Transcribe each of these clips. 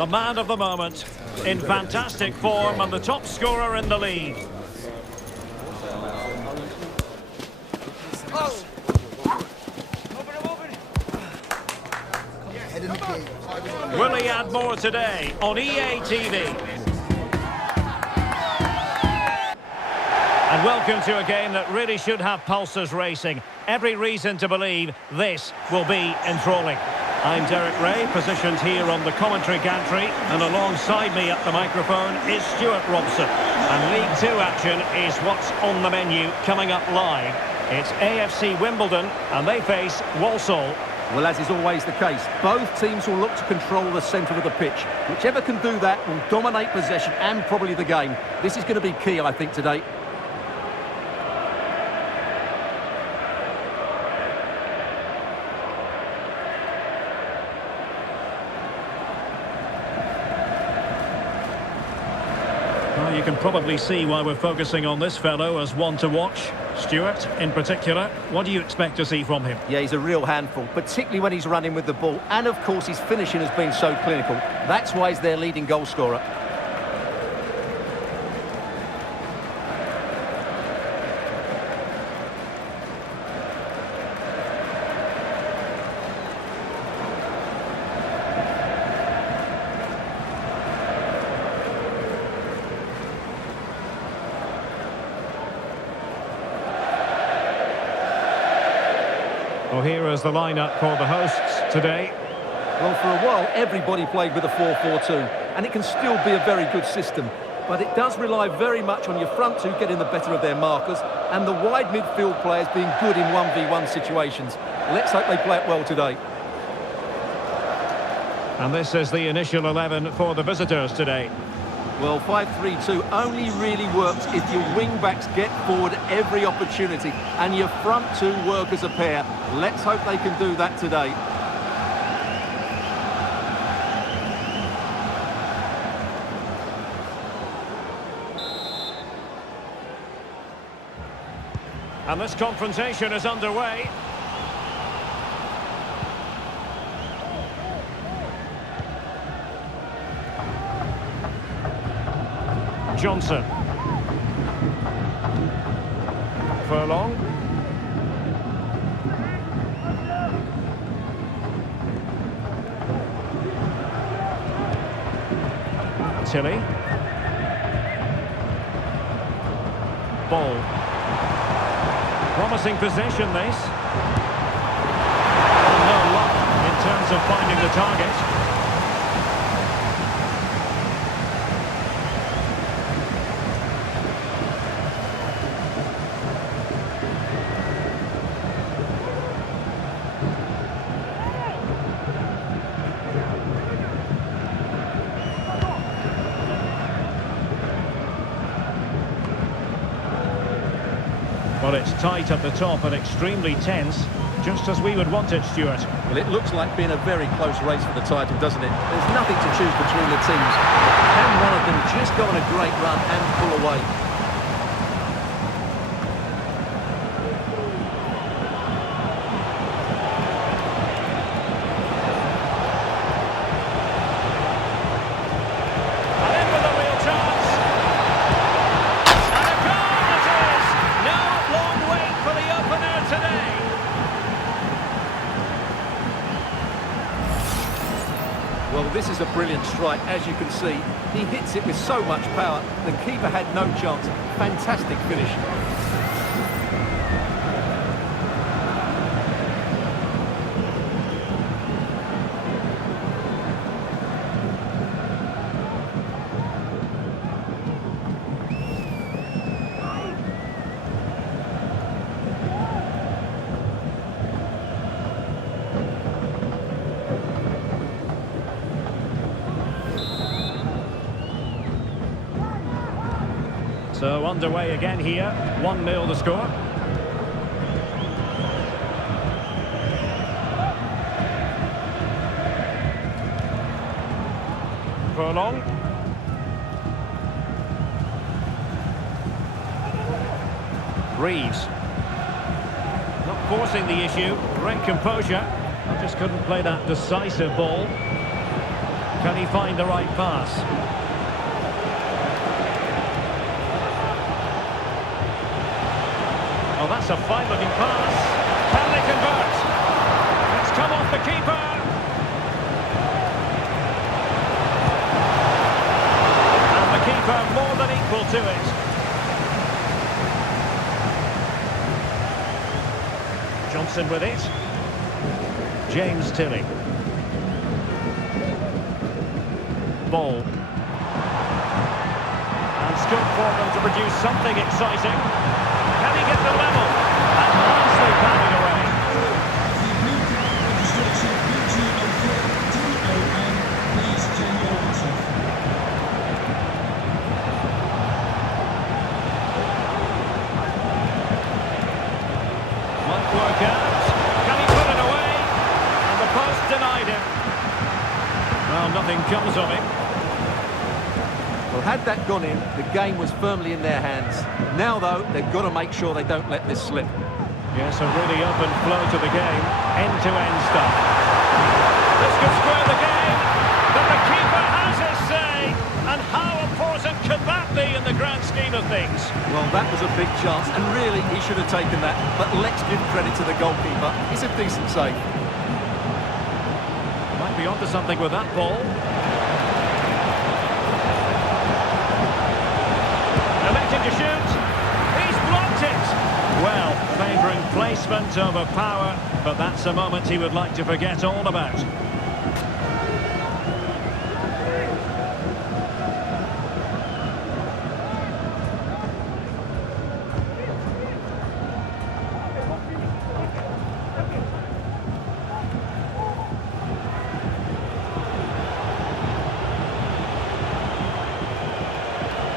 the man of the moment, in fantastic form and the top scorer in the league. Will he add more today on EA TV? And welcome to a game that really should have pulses racing. Every reason to believe this will be enthralling. I'm Derek Ray, positioned here on the commentary gantry, and alongside me at the microphone is Stuart Robson. And League 2 action is what's on the menu coming up live. It's AFC Wimbledon, and they face Walsall. Well, as is always the case, both teams will look to control the centre of the pitch. Whichever can do that will dominate possession and probably the game. This is going to be key, I think, today. Well, you can probably see why we're focusing on this fellow as one to watch. Stuart, in particular, what do you expect to see from him? Yeah, he's a real handful, particularly when he's running with the ball. And, of course, his finishing has been so clinical. That's why he's their leading goal scorer. Well, here is the lineup for the hosts today. Well, for a while, everybody played with a 4-4-2, and it can still be a very good system. But it does rely very much on your front two getting the better of their markers, and the wide midfield players being good in 1v1 situations. Let's hope they play it well today. And this is the initial 11 for the visitors today. Well, 5-3-2 only really works if your wing-backs get forward every opportunity and your front two work as a pair. Let's hope they can do that today. And this confrontation is underway. Johnson. Furlong. Tilly. Ball. Promising possession, this. No luck in terms of finding the target. Well, it's tight at the top and extremely tense, just as we would want it, Stuart. Well, it looks like being a very close race for the title, doesn't it? There's nothing to choose between the teams. Can one of them just go on a great run and pull away? Well, this is a brilliant strike, as you can see. He hits it with so much power. The keeper had no chance. Fantastic finish. So underway again here, 1-0 the score. Furlong. Reeves. Not forcing the issue, great composure. Just couldn't play that decisive ball. Can he find the right pass? Oh, that's a fine-looking pass. Can they convert? It's come off the keeper. And the keeper more than equal to it. Johnson with it. James Tilley. Ball. And scope for them to produce something exciting. Can he get the level? And nicely batted away. Might work out. Can he put it away? And the post denied him. Well, nothing comes of it. Well, had that gone in, the game was firmly in their hands. Now, though, they've got to make sure they don't let this slip. Yes, a really open flow to the game. End-to-end stuff. This could square the game, but the keeper has his say. And how important can that be in the grand scheme of things? Well, that was a big chance, and really, he should have taken that. But let's give credit to the goalkeeper. It's a decent save. Might be onto something with that ball. Elected to shoot. He's blocked it. Well, favouring placement over power, but that's a moment he would like to forget all about.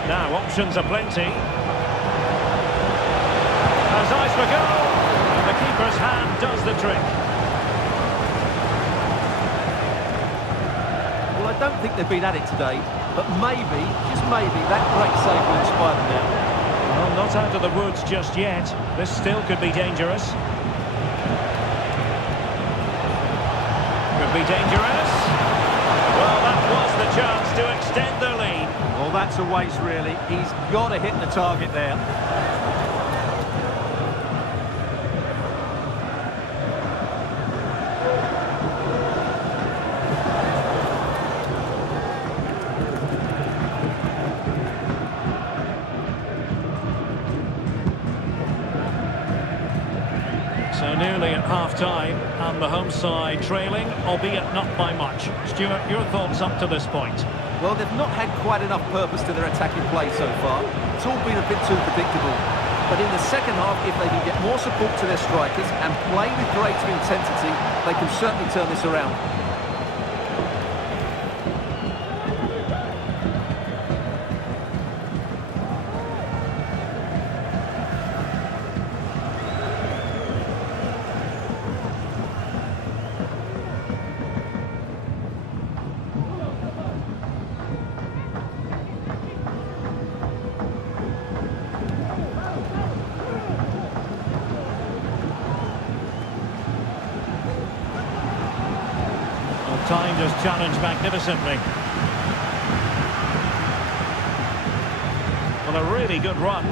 Now, options are plenty. Has eyes for goal, and the keeper's hand does the trick. Well, I don't think they've been at it today, but maybe, just maybe, that great save will inspire them now. Well, not out of the woods just yet. This still could be dangerous. Could be dangerous. Well, that was the chance to extend the lead. Well, that's a waste, really. He's got to hit the target there. So nearly at half-time, and the home side trailing, albeit not by much. Stuart, your thoughts up to this point? Well, they've not had quite enough purpose to their attacking play so far. It's all been a bit too predictable. But in the second half, if they can get more support to their strikers and play with greater intensity, they can certainly turn this around. Timed his challenge magnificently. Well, a really good run.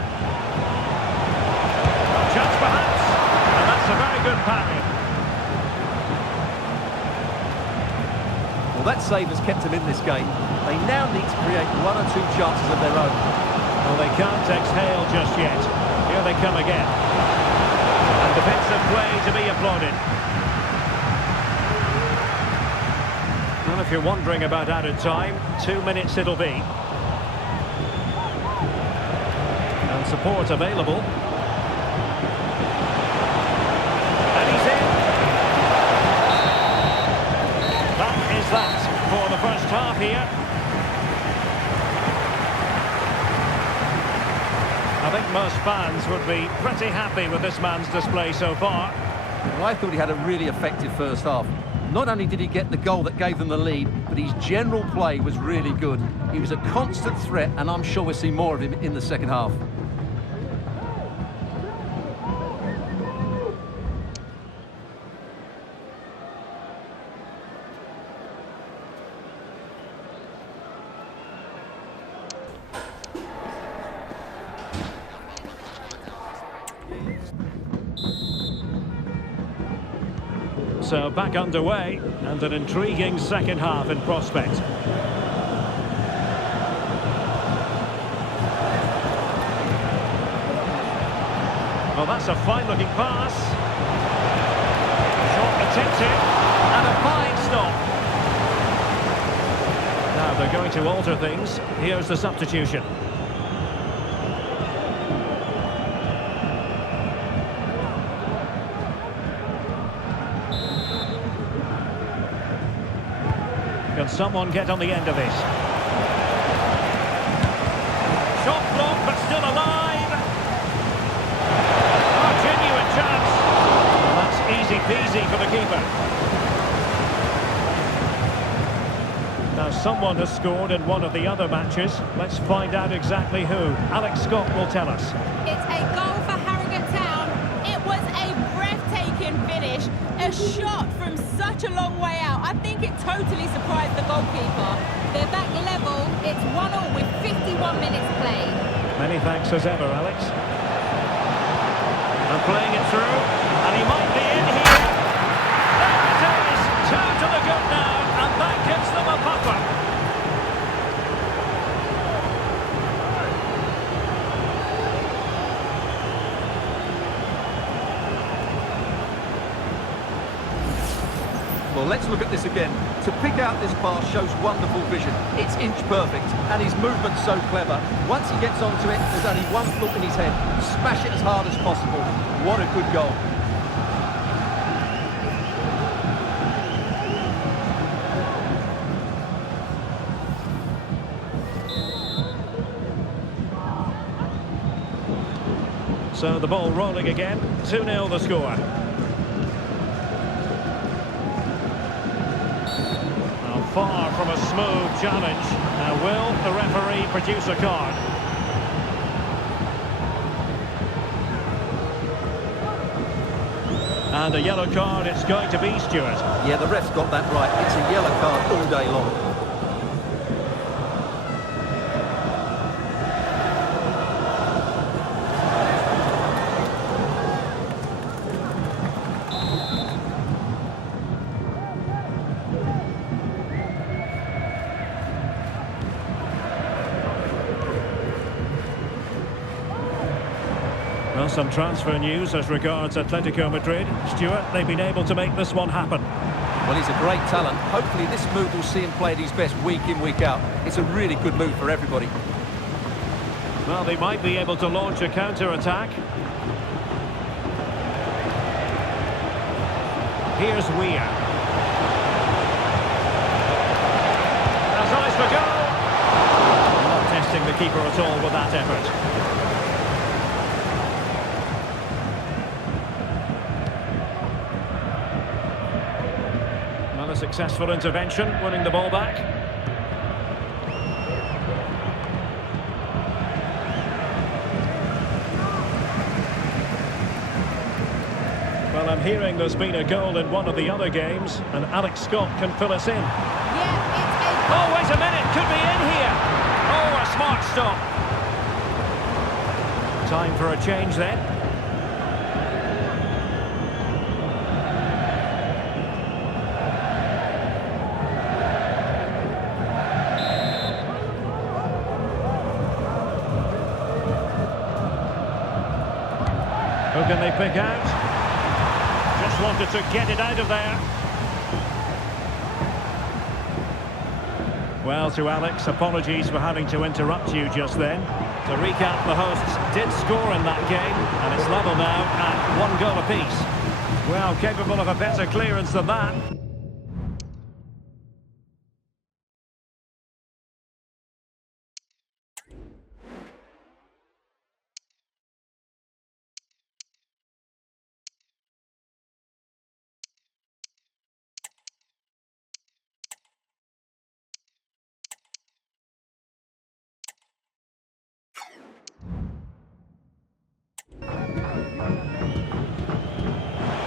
Chance perhaps, and that's a very good parry. Well, that save has kept them in this game. They now need to create one or two chances of their own. Well, they can't exhale just yet. Here they come again. And defensive play to be applauded. Well, if you're wondering about added time, 2 minutes it'll be. And support available. And he's in. That is that for the first half here. I think most fans would be pretty happy with this man's display so far. Well, I thought he had a really effective first half. Not only did he get the goal that gave them the lead, but his general play was really good. He was a constant threat, and I'm sure we'll see more of him in the second half. So back underway, and an intriguing second half in prospect. Well, that's a fine-looking pass. Shot attempted, and a fine stop. Now they're going to alter things. Here's the substitution. Can someone get on the end of this? Shot blocked, but still alive. A genuine chance. Well, that's easy peasy for the keeper. Now, someone has scored in one of the other matches. Let's find out exactly who. Alex Scott will tell us. It's a goal for Harrogate Town. It was a breathtaking finish. A shot from such a long way out. I think it totally surprised the goalkeeper. They're back level. It's 1-1 with 51 minutes played. Many thanks as ever, Alex. And playing it through, and he might be in here. There it is, 2 to the good now, and that gives them a buffer. Well, let's look at this again. To pick out this pass shows wonderful vision. It's inch perfect, and his movement's so clever. Once he gets onto it, there's only one thought in his head. Smash it as hard as possible. What a good goal. So the ball rolling again. 2-0 the score. Far from a smooth challenge. Now will the referee produce a card? And a yellow card it's going to be, Stuart. Yeah, the ref's got that right. It's a yellow card all day long. Well, some transfer news as regards Atletico Madrid. Stuart, they've been able to make this one happen. Well, he's a great talent. Hopefully this move will see him play at his best week in, week out. It's a really good move for everybody. Well, they might be able to launch a counter-attack. Here's Weir. Has eyes for goal. Not testing the keeper at all with that effort. A successful intervention, winning the ball back. Well, I'm hearing there's been a goal in one of the other games, and Alex Scott can fill us in. Yeah, it's a... Oh, wait a minute, could be in here. Oh, a smart stop. Time for a change then. Who can they pick out? Just wanted to get it out of there. Well, to Alex, apologies for having to interrupt you just then. To recap, the hosts did score in that game, and it's level now at 1 goal apiece. Well, capable of a better clearance than that.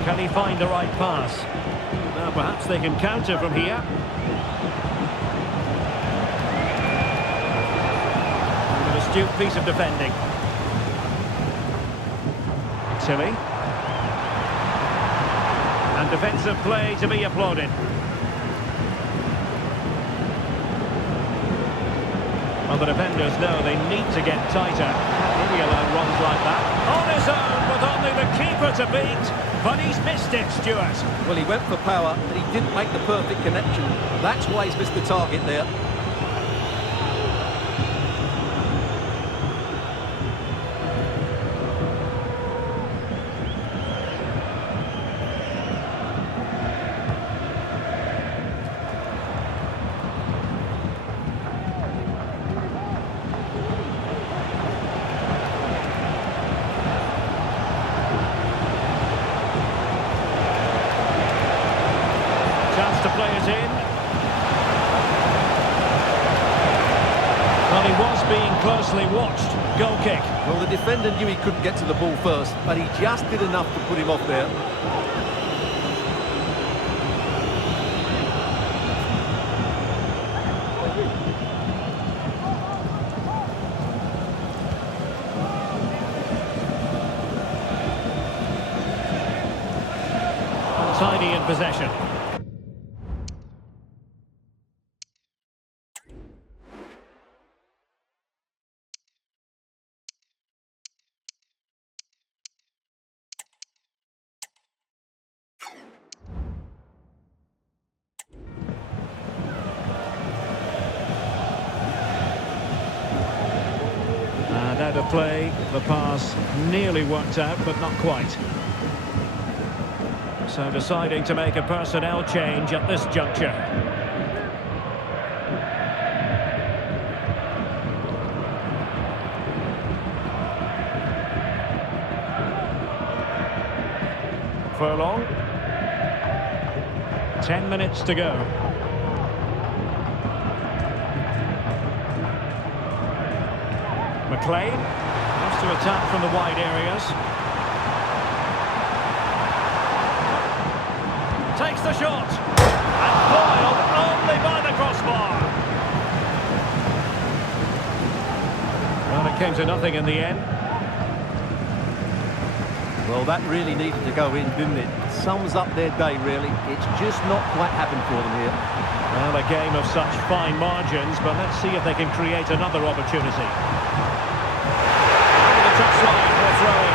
Can he find the right pass? Now perhaps they can counter from here. An astute piece of defending. Tilly. And Defensive play to be applauded. Well, the defenders know they need to get tighter. Can't really allow runs like that. On his own, with only the keeper to beat. But he's missed it, Stuart. Well, he went for power, but he didn't make the perfect connection. That's why he's missed the target there. To play it in. Well, he was being closely watched. Goal kick. Well, the defender knew he couldn't get to the ball first, but he just did enough to put him off there. Tidy in possession. And out of play, the pass nearly worked out, but not quite. So deciding to make a personnel change at this juncture. Furlong. 10 minutes to go. McLean has to attack from the wide areas. Takes the shot. And foiled only by the crossbar. Well, it came to nothing in the end. Well, that really needed to go in, didn't it? Sums up their day, really. It's just not quite happened for them here. Well, a game of such fine margins, but let's see if they can create another opportunity. Over the touchline for a throw-in.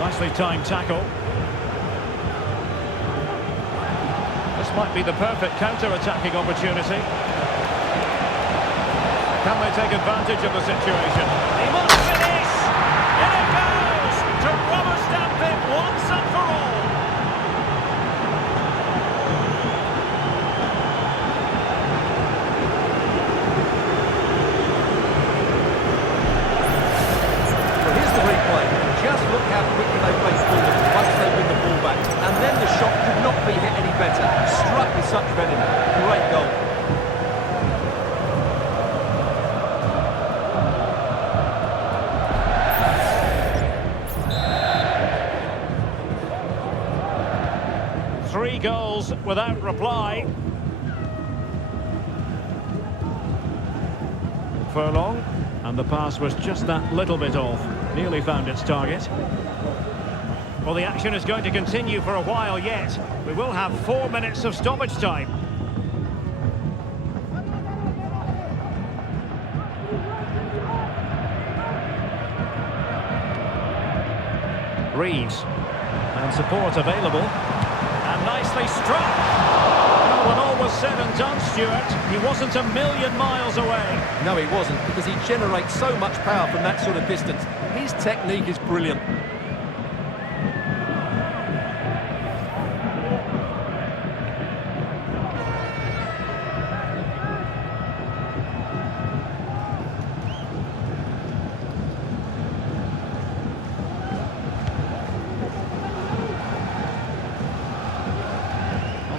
Nicely timed tackle. This might be the perfect counter-attacking opportunity. Can they take advantage of the situation? He must finish! In it goes! To rubber stamp it once and for all! Well, here's the replay. Just look how quickly they face forward once they win the ball back. And then the shot could not be hit any better. Struck with such venom. Great goal. Three goals without reply. Furlong, and the pass was just that little bit off. Nearly found its target. Well, the action is going to continue for a while yet. We will have 4 minutes of stoppage time. Reeves, and support available. And nicely struck. Well, when all was said and done, Stuart, he wasn't a million miles away. No, he wasn't, because he generates so much power from that sort of distance. His technique is brilliant.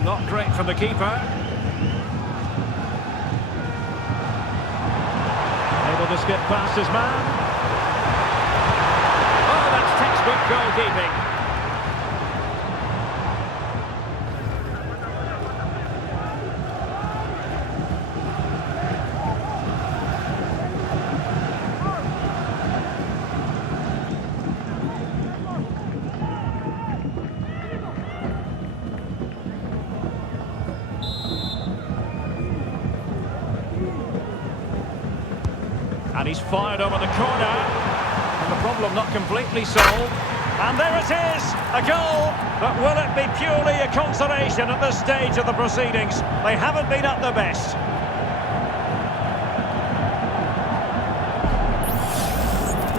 Not great from the keeper. Able to skip past his man. Oh, that's textbook goalkeeping. And he's fired over the corner. And the problem not completely solved. And there it is, a goal. But will it be purely a consolation at this stage of the proceedings? They haven't been at their best.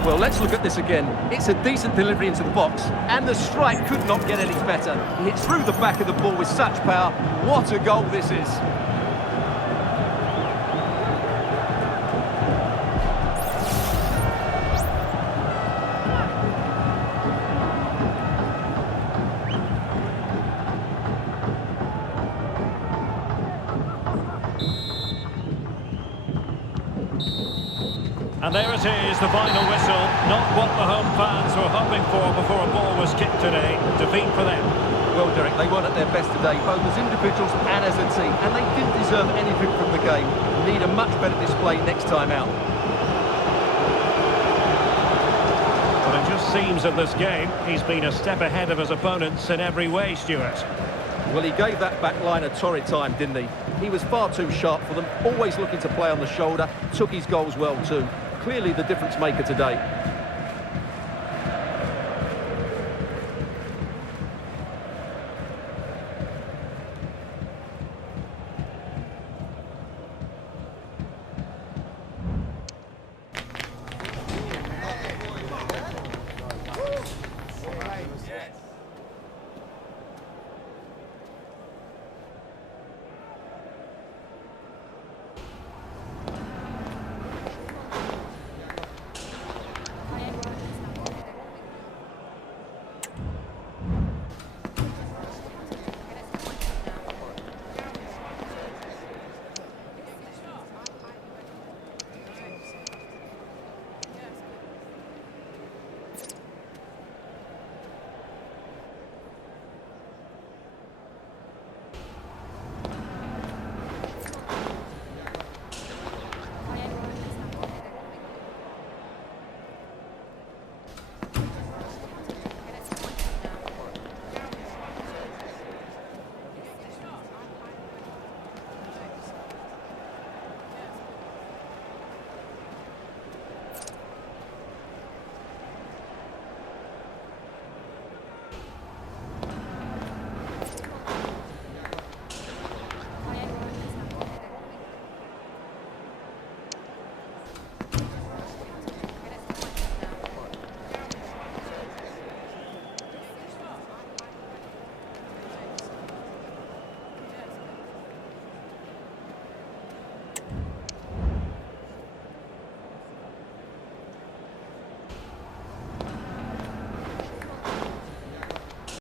Well, let's look at this again. It's a decent delivery into the box, and the strike could not get any better. He hits through the back of the ball with such power. What a goal this is. And there it is, the final whistle. Not what the home fans were hoping for before a ball was kicked today. Defeat for them. Well, Derek, they weren't at their best today, both as individuals and as a team, and they didn't deserve anything from the game. Need a much better display next time out. But it just seems in this game, he's been a step ahead of his opponents in every way, Stuart. Well, he gave that back line a torrid time, didn't he? He was far too sharp for them, always looking to play on the shoulder, took his goals well too. Clearly the difference maker today.